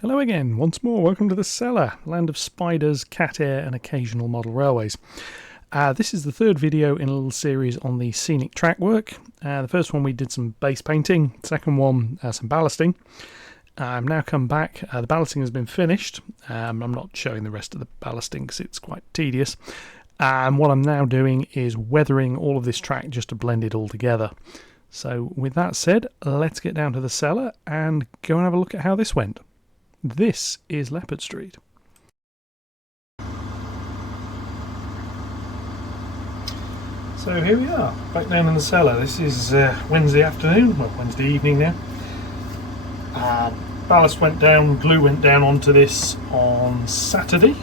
Hello again, once more, welcome to the cellar, land of spiders, cat air and occasional model railways. This is the third video in a little series on the scenic track work. The first one we did some base painting, second one some ballasting. I've now come back, the ballasting has been finished. I'm not showing the rest of the ballasting because it's quite tedious. And what I'm now doing is weathering all of this track just to blend it all together. So with that said, let's get down to the cellar and go and have a look at how this went. This is Leopard Street. So here we are, back down in the cellar. This is Wednesday afternoon, well Wednesday evening now. Ballast went down, glue went down onto this on Saturday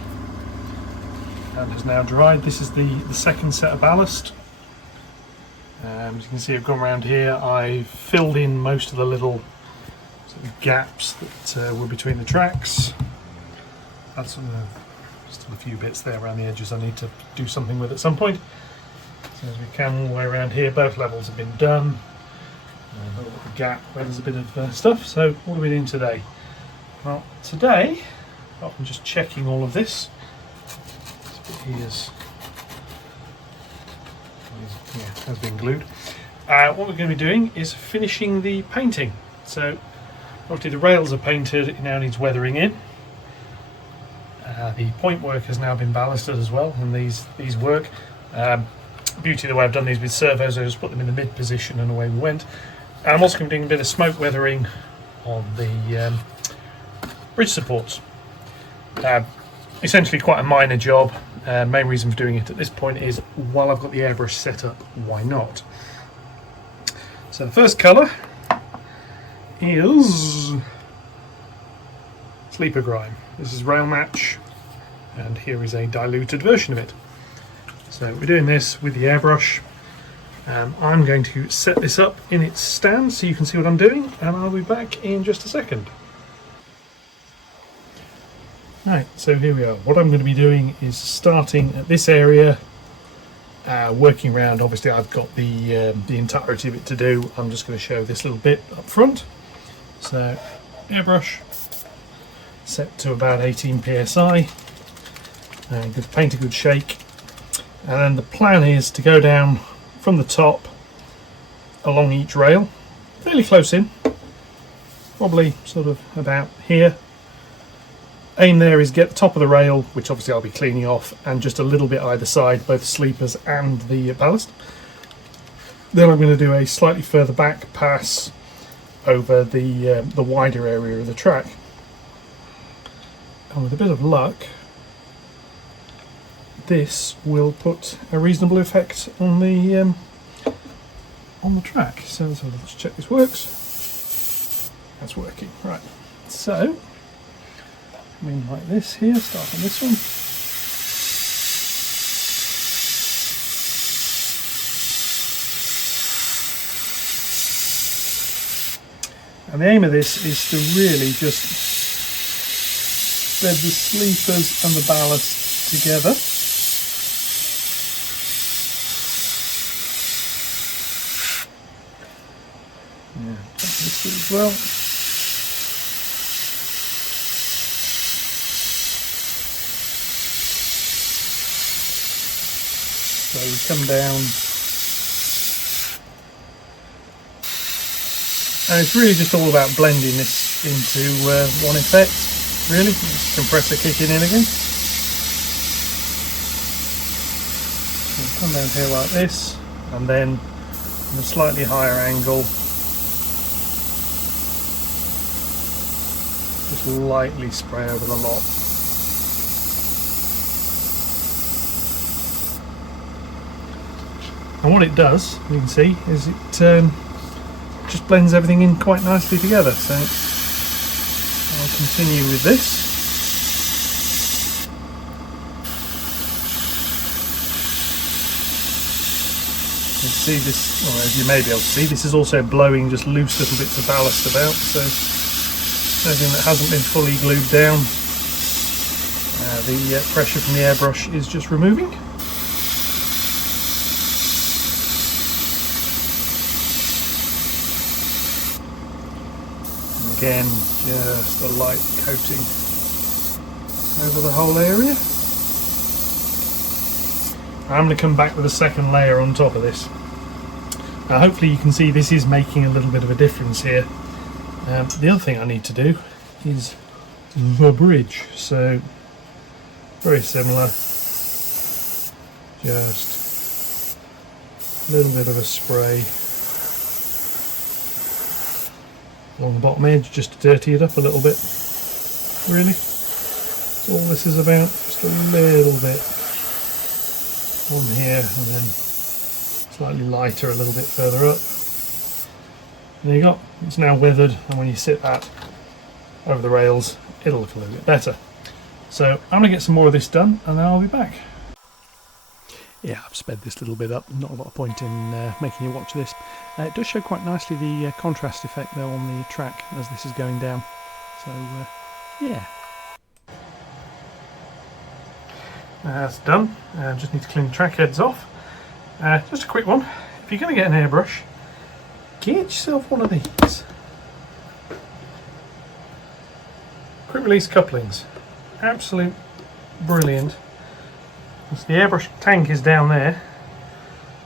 and has now dried. This is the second set of ballast. As you can see, I've gone around here, I've filled in most of the little gaps that were between the tracks. That's still a few bits there around the edges I need to do something with at some point. So as we can all the way around here, both levels have been done. A little gap where there's a bit of stuff. So what are we doing today? Well, today, apart from just checking all of this bit here has been glued. What we're going to be doing is finishing the painting. So obviously the rails are painted, it now needs weathering in. The point work has now been ballasted as well, and these work. Beauty of the way I've done these with servos, I just put them in the mid position and away we went. And I'm also going to be doing a bit of smoke weathering on the bridge supports. Essentially quite a minor job. Main reason for doing it at this point is while I've got the airbrush set up, why not? So the first colour is Sleeper Grime. This is Rail Match, and here is a diluted version of it. So we're doing this with the airbrush. I'm going to set this up in its stand so you can see what I'm doing, and I'll be back in just a second. Right, so here we are. What I'm going to be doing is starting at this area, working around. Obviously I've got the entirety of it to do. I'm just going to show this little bit up front. So airbrush set to about 18 psi, and paint a good shake, and then the plan is to go down from the top along each rail, fairly close in, probably sort of about here. Aim there is get the top of the rail, which obviously I'll be cleaning off, and just a little bit either side, both sleepers and the ballast. Then I'm going to do a slightly further back pass over the wider area of the track, and with a bit of luck this will put a reasonable effect on the track. So let's check this works. That's working, right. So come in like this here, start on this one. And the aim of this is to really just bed the sleepers and the ballast together. Yeah, this as well. So we come down, and it's really just all about blending this into one effect, really. Just compressor kicking in again. So we'll come down here like this, and then from a slightly higher angle, just lightly spray over the lot. And what it does, you can see, is it just blends everything in quite nicely together. So I'll continue with this. You can see this, well, as you may be able to see, this is also blowing just loose little bits of ballast about, so everything that hasn't been fully glued down, the pressure from the airbrush is just removing. again, just a light coating over the whole area. I'm going to come back with a second layer on top of this. Now hopefully you can see this is making a little bit of a difference here. The other thing I need to do is the bridge, so very similar, just a little bit of a spray along the bottom edge just to dirty it up a little bit. Really, that's all this is about, just a little bit on here and then slightly lighter a little bit further up. There you go, it's now weathered, and when you sit that over the rails it'll look a little bit better. So I'm going to get some more of this done and then I'll be back. Yeah, I've sped this little bit up, not a lot of point in making you watch this. It does show quite nicely the contrast effect though on the track as this is going down. So yeah. That's done. Just need to clean the track heads off. Just a quick one, if you're going to get an airbrush, get yourself one of these. Quick release couplings. Absolute brilliant. So the airbrush tank is down there,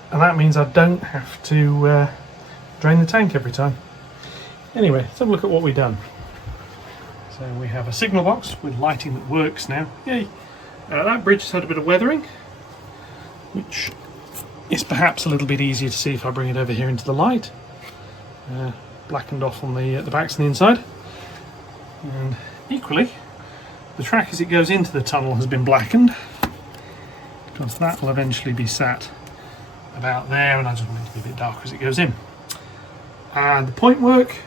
and that means I don't have to drain the tank every time. Anyway, let's have a look at what we've done. So we have a signal box with lighting that works now. Yay! That bridge has had a bit of weathering, which is perhaps a little bit easier to see if I bring it over here into the light. Blackened off on the backs and the inside. And equally, the track as it goes into the tunnel has been blackened, because that will eventually be sat about there, and I just want it to be a bit darker as it goes in. And the point work,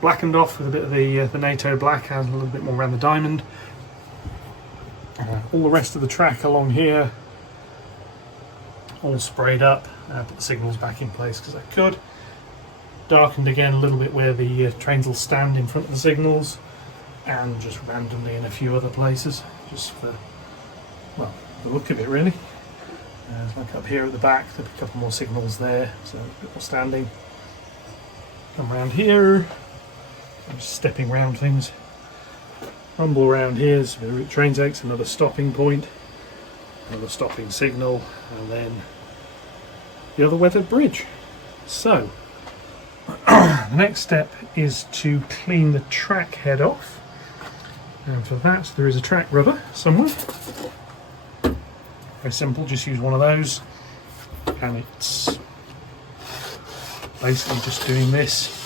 blackened off with a bit of the NATO black, has a little bit more around the diamond. All the rest of the track along here, all sprayed up. Put the signals back in place because I could. Darkened again a little bit where the trains will stand in front of the signals, and just randomly in a few other places, just for, well, the look of it really. Like up here at the back, there'll be a couple more signals there, so a bit more standing. Come around here, I'm just stepping around things. Rumble around here, so the route train takes another stopping point, another stopping signal, and then the other weathered bridge. So the next step is to clean the track head off, and for that there is a track rubber somewhere. Very simple, just use one of those, and it's basically just doing this.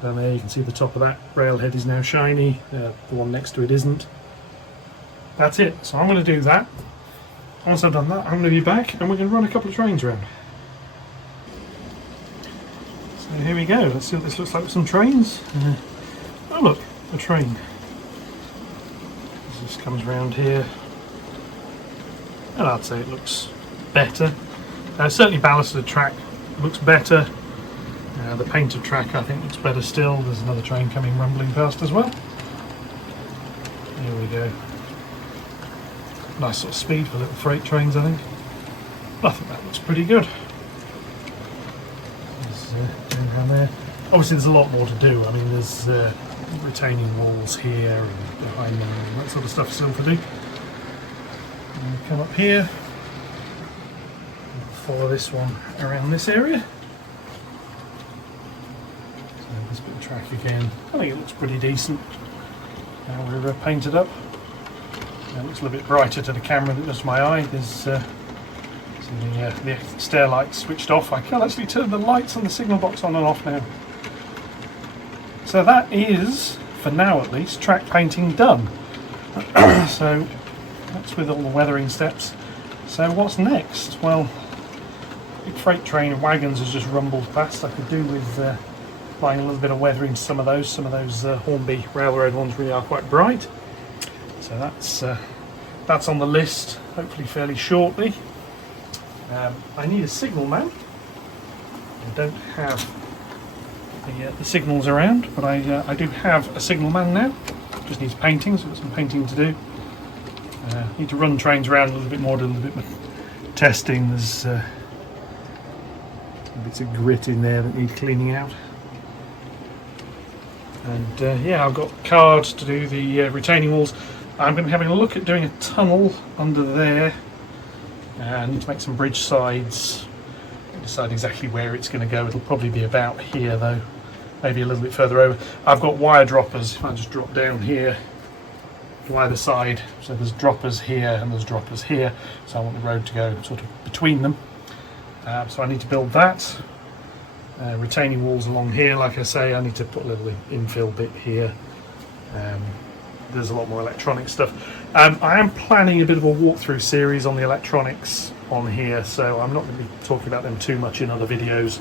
Down there you can see the top of that railhead is now shiny, the one next to it isn't. That's it, so I'm going to do that. Once I've done that, I'm going to be back and we're going to run a couple of trains around. So here we go, let's see what this looks like with some trains. Oh look, a train. This just comes around here, and I'd say it looks better. Certainly ballasted track looks better. The painted track I think looks better still. There's another train coming rumbling past as well. Here we go. Nice sort of speed for little freight trains I think. But I think that looks pretty good. Down there. Obviously there's a lot more to do. I mean there's retaining walls here and behind them and that sort of stuff still to do. And we come up here. Follow this one around this area. This bit of track again. I think it looks pretty decent. Now we're painted up. It looks a little bit brighter to the camera than just my eye. There's the stair lights switched off. I can actually turn the lights on the signal box on and off now. So that is, for now at least, track painting done. So that's with all the weathering steps. So what's next? Well, big freight train and wagons has just rumbled past. I could do with applying a little bit of weathering to some of those. Some of those Hornby Railroad ones really are quite bright. So that's on the list, hopefully fairly shortly. I need a signal man. I don't have the signals around, but I do have a signal man now. Just needs painting, so I've got some painting to do. Need to run trains around a little bit more, do a little bit more testing. There's bits of grit in there that need cleaning out. And yeah, I've got card to do the retaining walls. I'm going to be having a look at doing a tunnel under there. I need to make some bridge sides. Decide exactly where it's going to go. It'll probably be about here though, maybe a little bit further over. I've got wire droppers. If I just drop down here to either side, so there's droppers here and there's droppers here, so I want the road to go sort of between them. So I need to build that. Retaining walls along here, like I say, I need to put a little infill bit here. There's a lot more electronic stuff. I am planning a bit of a walkthrough series on the electronics on here, so I'm not going to be talking about them too much in other videos.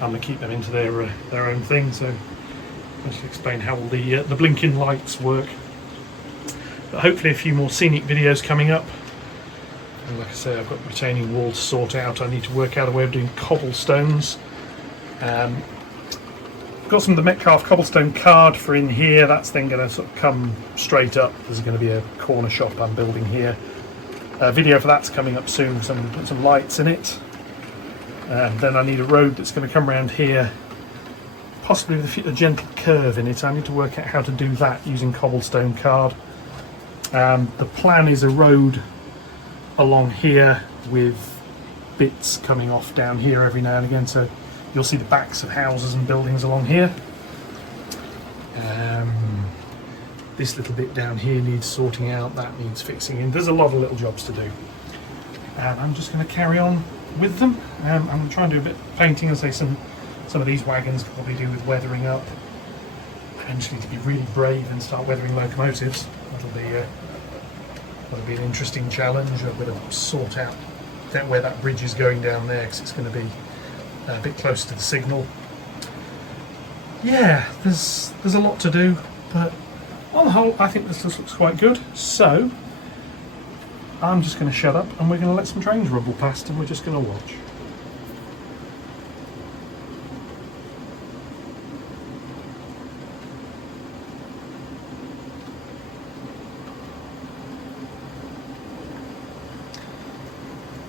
I'm going to keep them into their own thing. So I'll just explain how all the blinking lights work. But hopefully a few more scenic videos coming up. And like I say, I've got retaining walls to sort out. I need to work out a way of doing cobblestones. Got some of the Metcalfe cobblestone card for in here. That's then going to sort of come straight up. There's going to be a corner shop I'm building here. A video for that's coming up soon. So I'm going to put some lights in it. And then I need a road that's going to come around here, possibly with a gentle curve in it. I need to work out how to do that using cobblestone card. The plan is a road along here with bits coming off down here every now and again, so you'll see the backs of houses and buildings along here. This little bit down here needs sorting out, that needs fixing in. There's a lot of little jobs to do. And I'm just going to carry on with them. I'm going to try and do a bit of painting. I'll say some of these wagons could probably do with weathering up. I just need to be really brave and start weathering locomotives. That'll be an interesting challenge. I've got to sort out where that bridge is going down there, because it's going to be a bit close to the signal. Yeah, there's a lot to do, but on the whole I think this looks quite good. So I'm just going to shut up and we're going to let some trains rumble past and we're just going to watch.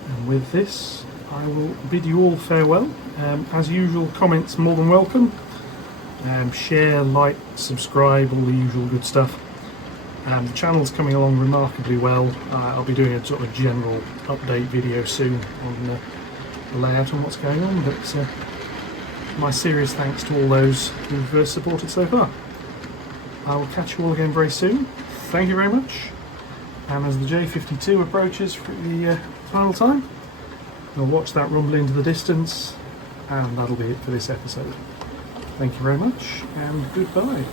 And with this I will bid you all farewell. As usual, comments more than welcome. Share, like, subscribe, all the usual good stuff. The channel's coming along remarkably well. I'll be doing a sort of general update video soon on the layout and what's going on, but my serious thanks to all those who've supported so far. I will catch you all again very soon. Thank you very much. And as the J52 approaches for the final time, we'll watch that rumble into the distance, and that'll be it for this episode. Thank you very much, and goodbye.